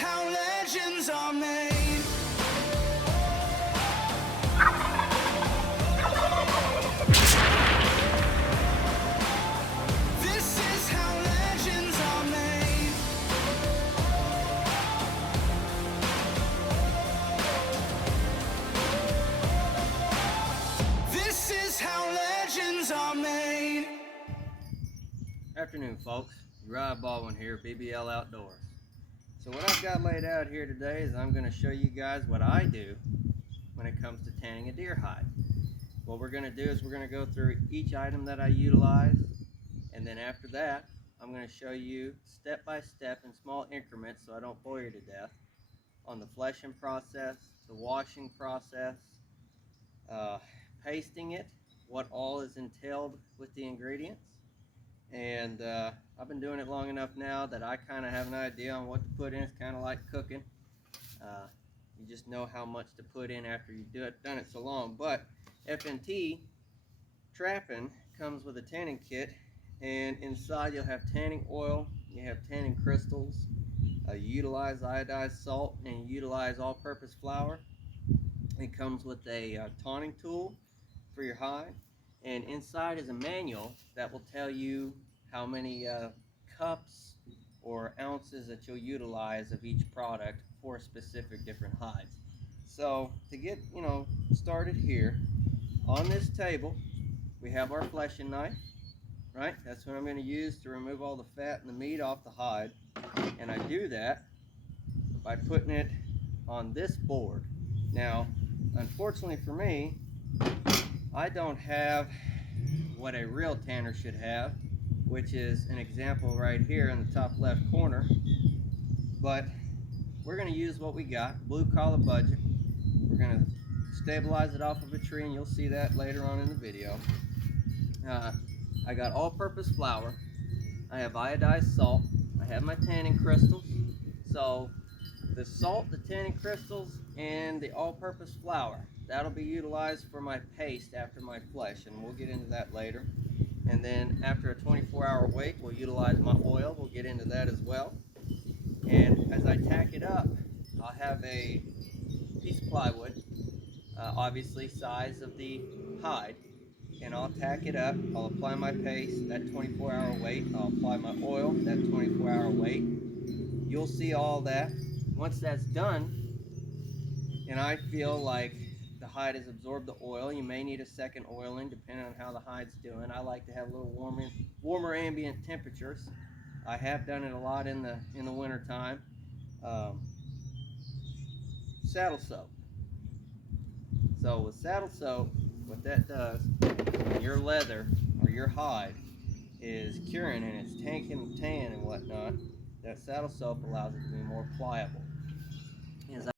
how legends are made. This is how legends are made. This is how legends are made. Afternoon, folks. Uriah Baldwin here, BBL Outdoors. So what I've got laid out here today is I'm going to show you guys what I do when it comes to tanning a deer hide. What we're going to do is we're going to go through each item that I utilize, and then after that I'm going to show you step by step in small increments so I don't bore you to death on the fleshing process, the washing process, pasting it, what all is entailed with the ingredients. And I've been doing it long enough now that I kind of have an idea on what to put in. It's kind of like cooking. You just know how much to put in after you've done it so long. But FNT Trapping comes with a tanning kit, and inside you'll have tanning oil, you have tanning crystals, you utilize iodized salt, and you utilize all-purpose flour. It comes with a taunting tool for your hide, and inside is a manual that will tell you how many cups or ounces that you'll utilize of each product for specific different hides. So to get started here, on this table we have our fleshing knife, right? That's what I'm going to use to remove all the fat and the meat off the hide, and I do that by putting it on this board. Now, unfortunately for me, I don't have what a real tanner should have, which is an example right here in the top left corner. But we're going to use what we got, Blue Collar Budget. We're going to stabilize it off of a tree, and you'll see that later on in the video. I got all-purpose flour. I have iodized salt. I have my tanning crystals. So the salt, the tanning crystals, and the all-purpose flour, that'll be utilized for my paste after my flesh, and we'll get into that later. And then after a 24-hour wait, we'll utilize my oil. We'll get into that as well. And as I tack it up, I'll have a piece of plywood, obviously size of the hide, and I'll tack it up. I'll apply my paste, that 24-hour wait. I'll apply my oil, that 24-hour wait. You'll see all that. Once that's done, and I feel like the hide has absorbed the oil, you may need a second oiling depending on how the hide's doing. I like to have a little warmer ambient temperatures. I have done it a lot in the winter time. Saddle soap. So with saddle soap, what that does, when your leather or your hide is curing and it's taking tan and whatnot, that saddle soap allows it to be more pliable. As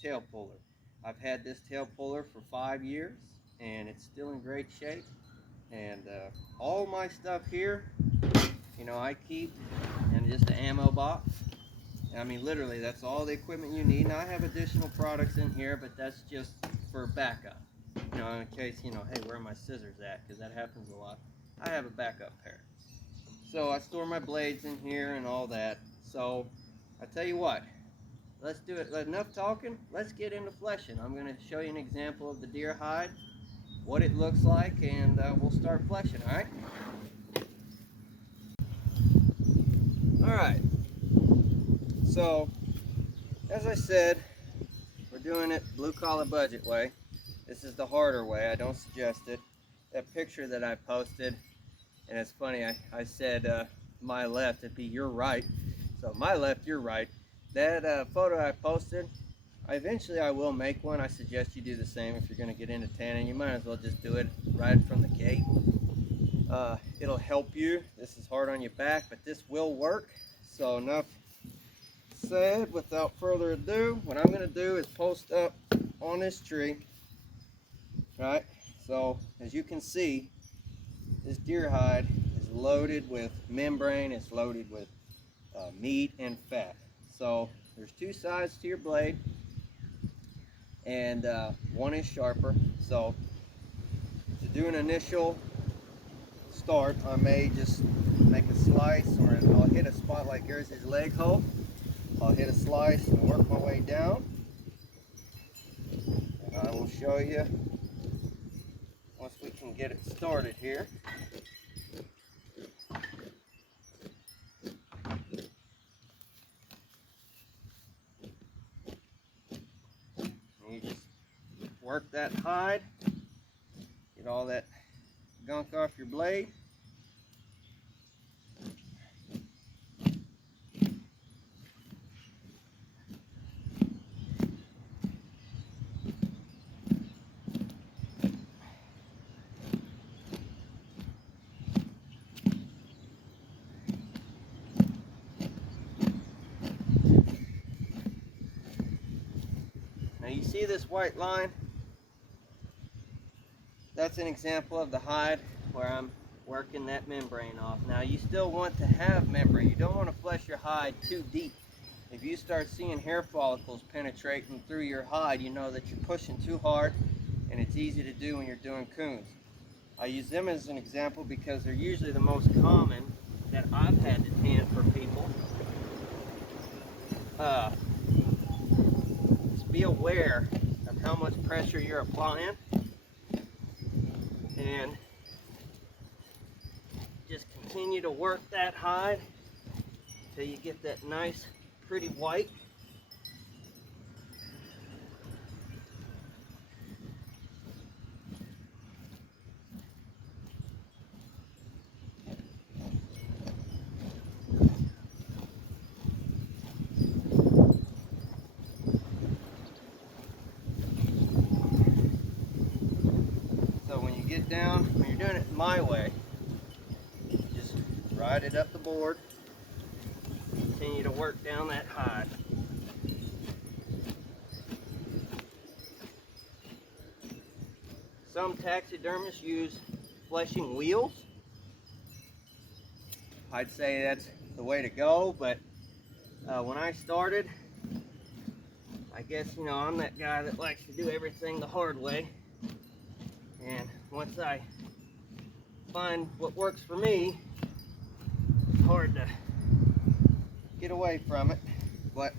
tail puller. I've had this tail puller for 5 years, and it's still in great shape. And all my stuff here, I keep in just an ammo box. I mean, literally, that's all the equipment you need. Now, I have additional products in here, but that's just for backup. In case, hey, where are my scissors at? Because that happens a lot. I have a backup pair. So I store my blades in here and all that. So I tell you what, let's do it. Enough talking. Let's get into fleshing. I'm going to show you an example of the deer hide, what it looks like, and we'll start fleshing, all right? All right. So, as I said, we're doing it Blue Collar Budget way. This is the harder way. I don't suggest it. That picture that I posted, and it's funny, I said my left, it'd be your right. So my left, your right. that photo I posted, eventually I will make one. I suggest you do the same if you're going to get into tanning. You might as well just do it right from the gate. It'll help you. This is hard on your back, but this will work. So enough said. Without further ado, what I'm going to do is post up on this tree. Right? So as you can see, this deer hide is loaded with membrane. It's loaded with meat and fat. So there's two sides to your blade, and one is sharper. So to do an initial start, I may just make a slice, or I'll hit a spot like here's his leg hole. I'll hit a slice and work my way down, and I will show you once we can get it started here. You just work that hide, get all that gunk off your blade. Now you see this white line? That's an example of the hide where I'm working that membrane off. Now you still want to have membrane. You don't want to flesh your hide too deep. If you start seeing hair follicles penetrating through your hide, you know that you're pushing too hard, and it's easy to do when you're doing coons. I use them as an example because they're usually the most common that I've had to tan for people. Just be aware of how much pressure you're applying, and just continue to work that hide until you get that nice pretty white. So when you get down, when you're doing it my way, just ride it up the board, continue to work down that hide. Some taxidermists use fleshing wheels. I'd say that's the way to go, but when I started, I guess, you know, I'm that guy that likes to do everything the hard way. And once I find what works for me, it's hard to get away from it. But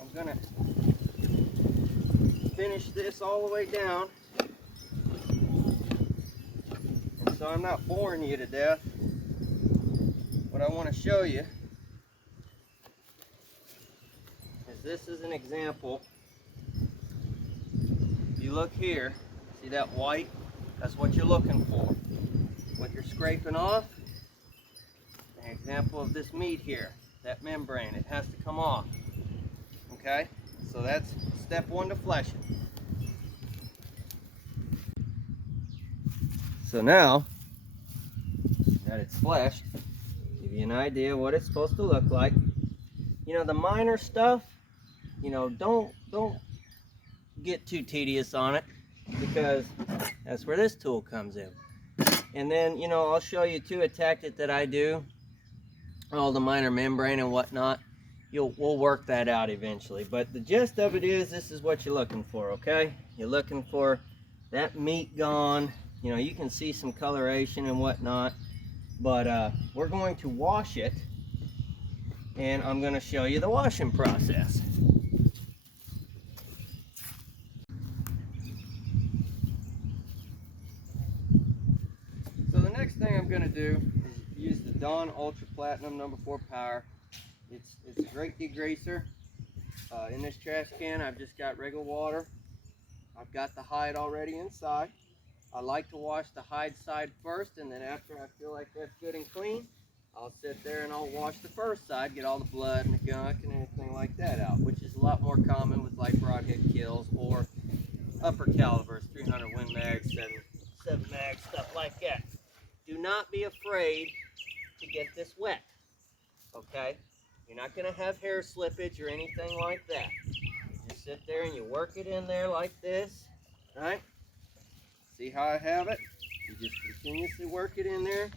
I'm gonna finish this all the way down, and so I'm not boring you to death. What I want to show you is this is an example. You look here, see that white? That's what you're looking for. What you're scraping off, an example of this meat here, that membrane, it has to come off. Okay, so that's step one to fleshing. So now that it's fleshed, give you an idea what it's supposed to look like. You know, the minor stuff, you know, don't get too tedious on it, because that's where this tool comes in. And then, you know, I'll show you too a tactic that I do, all the minor membrane and whatnot. We'll work that out eventually, but the gist of it is, this is what you're looking for. Okay, you're looking for that meat gone. You know, you can see some coloration and whatnot, but we're going to wash it, and I'm going to show you the washing process. So the next thing I'm going to do is use the Dawn Ultra Platinum No. 4 Power. It's a great degreaser. In this trash can, I've just got regular water. I've got the hide already inside. I like to wash the hide side first, and then after I feel like that's good and clean, I'll sit there and I'll wash the first side, get all the blood and the gunk and anything like that out, which is a lot more common with like broadhead kills or upper calibers, 300 Win Mag, 7 Mag, stuff like that. Do not be afraid to get this wet, okay? You're not gonna have hair slippage or anything like that. You just sit there and you work it in there like this, right? See how I have it? You just continuously work it in there,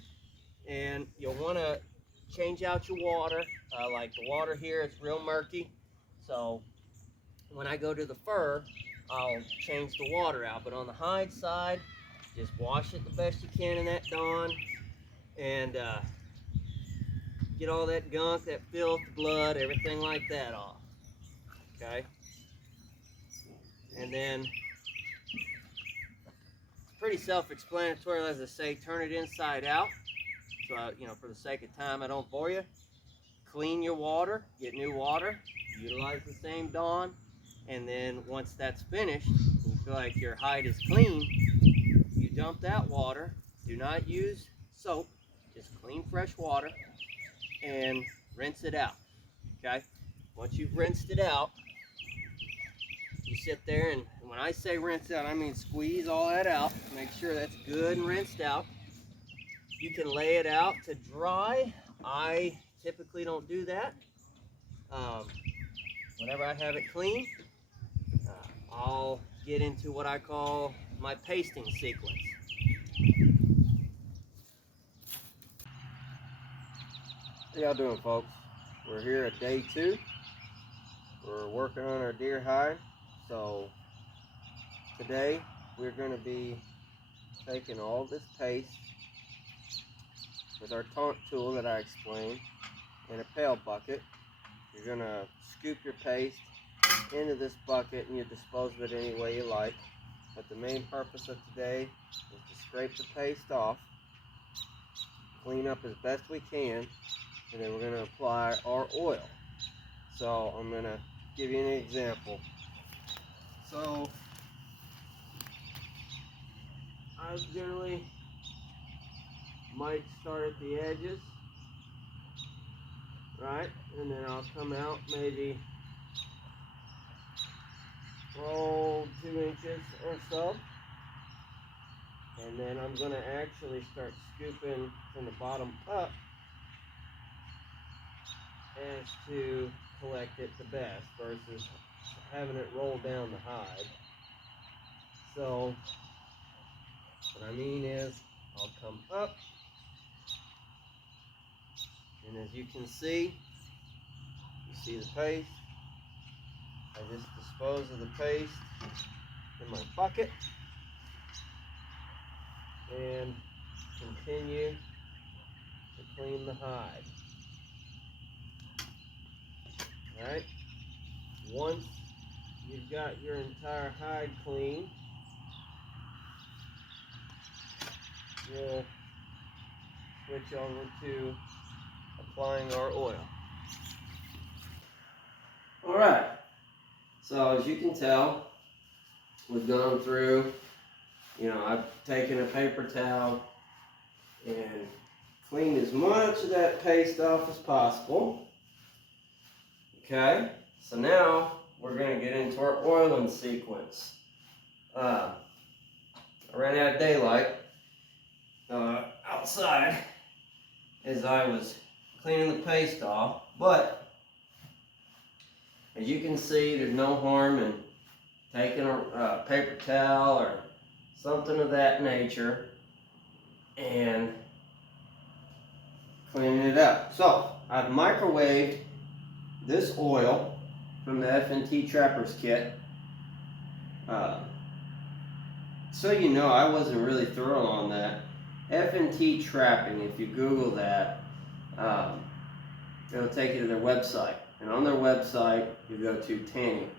and you'll wanna change out your water. Like the water here, it's real murky, so when I go to the fur, I'll change the water out. But on the hide side, just wash it the best you can in that Dawn, and get all that gunk, that filth, blood, everything like that off. Okay? And then, it's pretty self-explanatory, as I say, turn it inside out. So, for the sake of time, I don't bore you. Clean your water, get new water, utilize the same Dawn, and then once that's finished, you feel like your hide is clean, you dump that water. Do not use soap, just clean fresh water, and rinse it out, okay? Once you've rinsed it out, you sit there, and when I say rinse out, I mean squeeze all that out, make sure that's good and rinsed out. You can lay it out to dry. I typically don't do that. Whenever I have it clean, I'll get into what I call my pasting sequence. How y'all doing, folks? We're here at day 2. We're working on our deer hide. So today we're going to be taking all this paste with our taunt tool that I explained in a pail bucket. You're going to scoop your paste into this bucket and you dispose of it any way you like. But the main purpose of today is to scrape the paste off, clean up as best we can, and then we're going to apply our oil. So I'm going to give you an example. So I generally might start at the edges, right? And then I'll come out maybe 2 inches or so. And then I'm going to actually start scooping from the bottom up as to collect it the best versus having it roll down the hide. So what I mean is I'll come up, and as you can see, you see the paste. I just dispose of the paste in my bucket and continue to clean the hide. Alright, once you've got your entire hide clean, we'll switch over to applying our oil. Alright, so as you can tell, we've gone through, I've taken a paper towel and cleaned as much of that paste off as possible. Okay, so now we're going to get into our oiling sequence. I ran out of daylight outside as I was cleaning the paste off, but as you can see, there's no harm in taking a paper towel or something of that nature and cleaning it up. So I've microwaved this oil from the FNT Trappers kit. So I wasn't really thorough on that. FNT Trapping, if you Google that, it'll take you to their website. And on their website, you go to Tanning.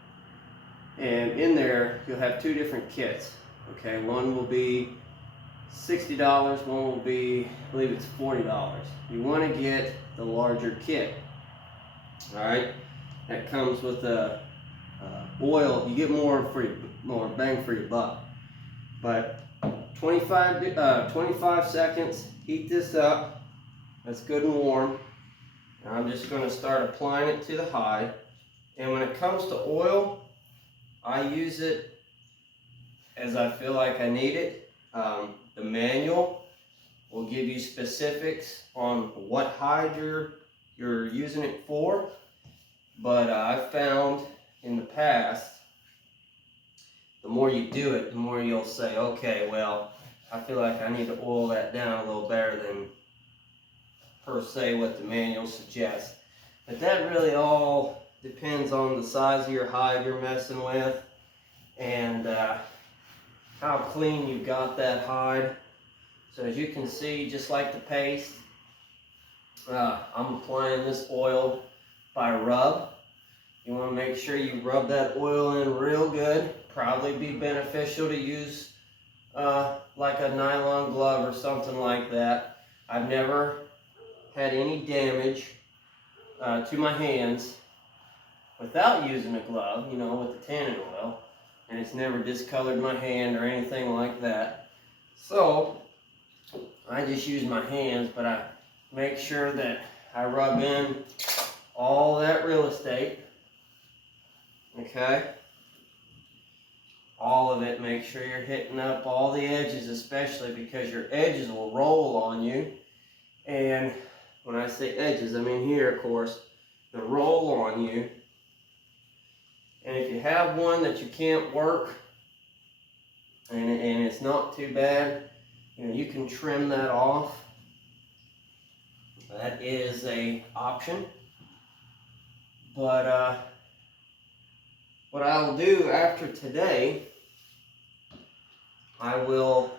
And in there, you'll have 2 different kits. Okay, one will be $60, one will be, I believe it's $40. You want to get the larger kit. Alright, that comes with oil. You get more bang for your buck. But 25 seconds, heat this up. That's good and warm. And I'm just going to start applying it to the hide. And when it comes to oil, I use it as I feel like I need it. The manual will give you specifics on what hide you're using it for. But I've found in the past, the more you do it, the more you'll say, okay, well, I feel like I need to oil that down a little better than per se what the manual suggests. But that really all depends on the size of your hide you're messing with and how clean you've got that hide. So as you can see, just like the paste, I'm applying this oil by rub. You want to make sure you rub that oil in real good. Probably be beneficial to use like a nylon glove or something like that. I've never had any damage to my hands without using a glove, you know, with the tanning oil, and it's never discolored my hand or anything like that. So I just use my hands, but I make sure that I rub in all that real estate, okay? All of it. Make sure you're hitting up all the edges, especially because your edges will roll on you. And when I say edges, I mean here, of course, they'll roll on you. And if you have one that you can't work, and it's not too bad, you know, you can trim that off. That is a option. But what I will do after today, I will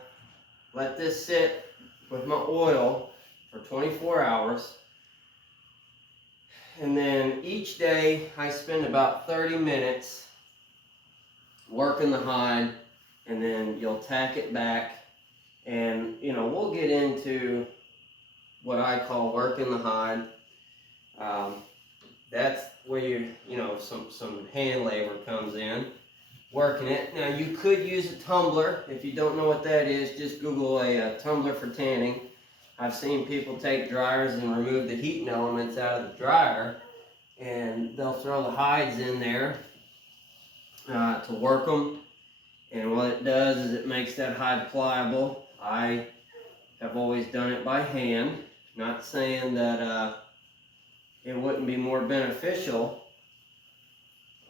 let this sit with my oil for 24 hours. And then each day I spend about 30 minutes working the hide, and then you'll tack it back. And, you know, we'll get into what I call working the hide. That's where you know, some hand labor comes in, working it. Now you could use a tumbler. If you don't know what that is, just Google a tumbler for tanning. I've seen people take dryers and remove the heating elements out of the dryer, and they'll throw the hides in there to work them. And what it does is it makes that hide pliable. I have always done it by hand. Not saying that it wouldn't be more beneficial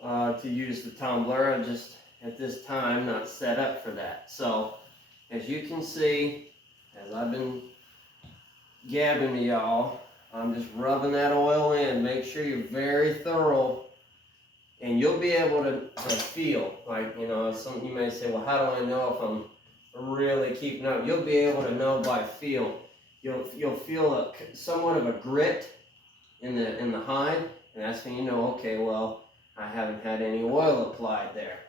to use the tumbler. I'm just, at this time, not set up for that. So, as you can see, as I've been gabbing to y'all, I'm just rubbing that oil in. Make sure you're very thorough, and you'll be able to feel, like, you know, some, you may say, well, how do I know if I'm really keeping up? You'll be able to know by feel. You'll feel somewhat of a grit in the hide, and that's when you know, okay, well, I haven't had any oil applied there.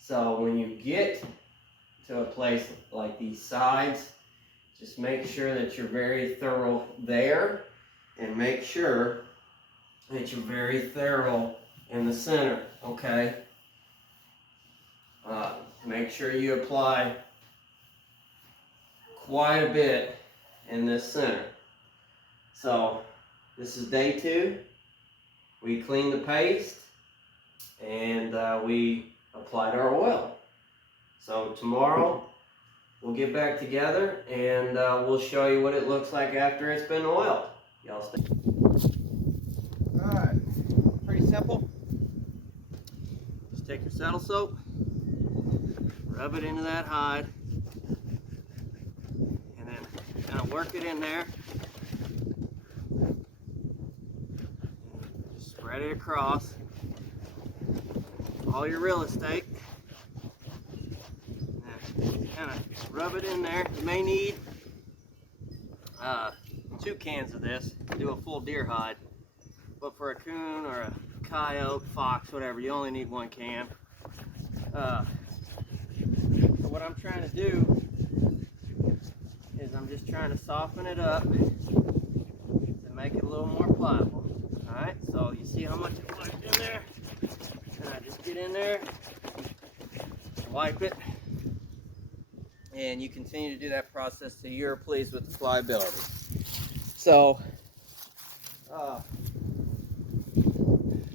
So when you get to a place like these sides, just make sure that you're very thorough there, and make sure that you're very thorough in the center, okay? Make sure you apply quite a bit in this center. So this is day 2. We cleaned the paste, and we applied our oil. So tomorrow we'll get back together, and we'll show you what it looks like after it's been oiled. Y'all stay. Alright, pretty simple. Just take your saddle soap, rub it into that hide, and then kind of work it in there. Spread it across all your real estate. Kind of rub it in there. You may need 2 cans of this to do a full deer hide, but for a coon or a coyote, fox, whatever, you only need 1 can. So what I'm trying to do is I'm just trying to soften it up to make it a little more pliable. Alright, so you see how much it wiped in there? And I just get in there, wipe it, and you continue to do that process till you're pleased with the pliability. So I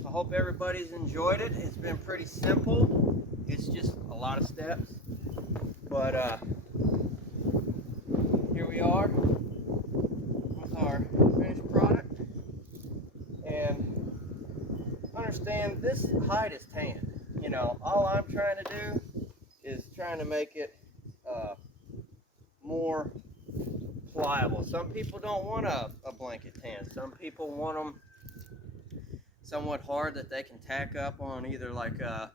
hope everybody's enjoyed it. It's been pretty simple. It's just a lot of steps, but here we are with our finished product. And understand, this hide is tanned. You know, all I'm trying to do is trying to make it more pliable. Some people don't want a blanket tan. Some people want them somewhat hard that they can tack up on either like a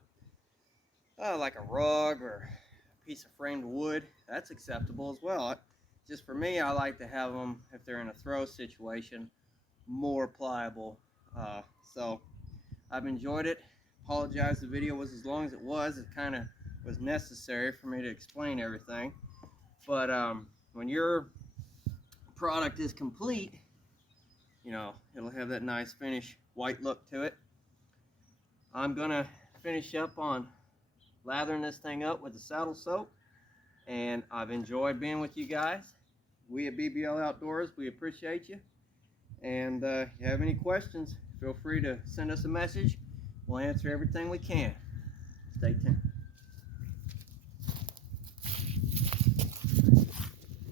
rug or a piece of framed wood. That's acceptable as well. Just for me, I like to have them, if they're in a throw situation, more pliable. So I've enjoyed it. Apologize the video was as long as it was. It kind of was necessary for me to explain everything. But when your product is complete, you know, it'll have that nice finish white look to it. I'm gonna finish up on lathering this thing up with the saddle soap, and I've enjoyed being with you guys. We at BBL Outdoors, we appreciate you. And if you have any questions, feel free to send us a message. We'll answer everything we can. Stay tuned.